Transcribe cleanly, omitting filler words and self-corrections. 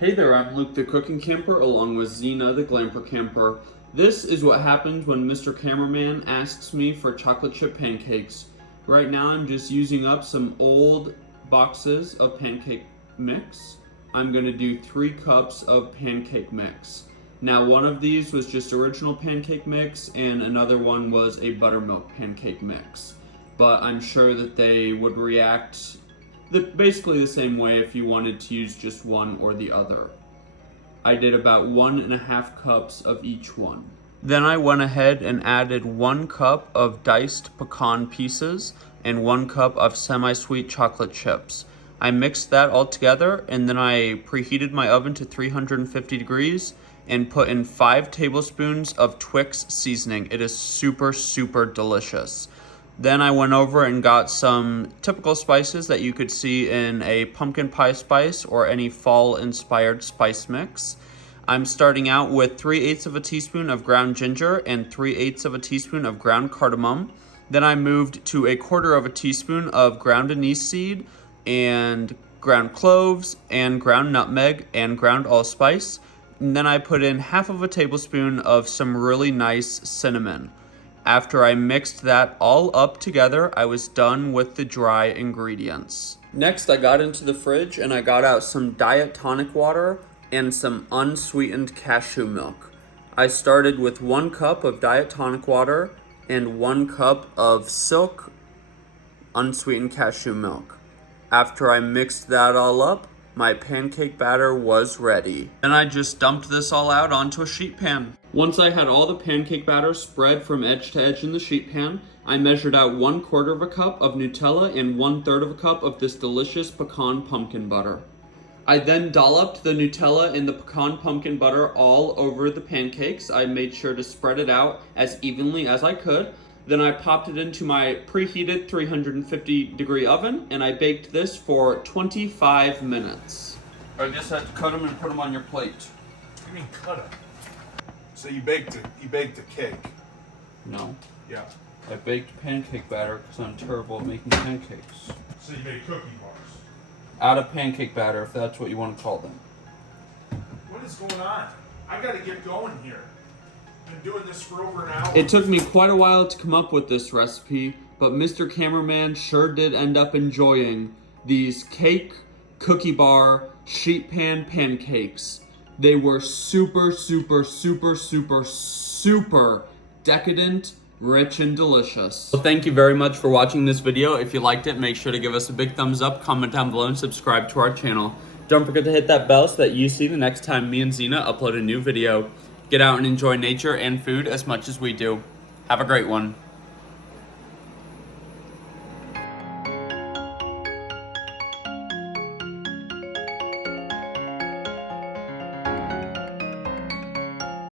Hey there, I'm Luke the Cooking Camper along with Zena the Glamper Camper. This is what happens when Mr. Cameraman asks me for chocolate chip pancakes. Right now I'm just using up some old boxes of pancake mix. I'm going to do 3 cups of pancake mix. Now one of these was just original pancake mix and another one was a buttermilk pancake mix. But I'm sure that they would react basically the same way if you wanted to use just one or the other. I did about 1.5 cups of each one. Then I went ahead and added 1 cup of diced pecan pieces and 1 cup of semi-sweet chocolate chips. I mixed that all together and then I preheated my oven to 350 degrees and put in 5 tablespoons of Twix seasoning. It is super, super delicious. Then I went over and got some typical spices that you could see in a pumpkin pie spice or any fall-inspired spice mix. I'm starting out with 3/8 of a teaspoon of ground ginger and 3/8 of a teaspoon of ground cardamum. Then I moved to 1/4 of a teaspoon of ground anise seed and ground cloves and ground nutmeg and ground allspice. And then I put in 1/2 of a tablespoon of some really nice cinnamon. After I mixed that all up together, I was done with the dry ingredients. Next, I got into the fridge and I got out some diet tonic water and some unsweetened cashew milk. I started with 1 cup of diet tonic water and 1 cup of silk unsweetened cashew milk. After I mixed that all up, my pancake batter was ready. Then I just dumped this all out onto a sheet pan. Once I had all the pancake batter spread from edge to edge in the sheet pan, I measured out 1/4 of a cup of Nutella and 1/3 of a cup of this delicious pecan pumpkin butter. I then dolloped the Nutella and the pecan pumpkin butter all over the pancakes. I made sure to spread it out as evenly as I could. Then I popped it into my preheated 350-degree oven, and I baked this for 25 minutes. I just had to cut them and put them on your plate. What do you mean cut them? So you baked it. You baked a cake. No. Yeah. I baked pancake batter because I'm terrible at making pancakes. So you made cookie bars. Out of pancake batter, if that's what you want to call them. What is going on? I gotta get going here. Been doing this for over an hour. It took me quite a while to come up with this recipe, but Mr. Cameraman sure did end up enjoying these cake, cookie bar, sheet pan pancakes. They were super, super, super, super, super decadent, rich, and delicious. Well, thank you very much for watching this video. If you liked it, make sure to give us a big thumbs up, comment down below, and subscribe to our channel. Don't forget to hit that bell so that you see the next time me and Zena upload a new video. Get out and enjoy nature and food as much as we do. Have a great one.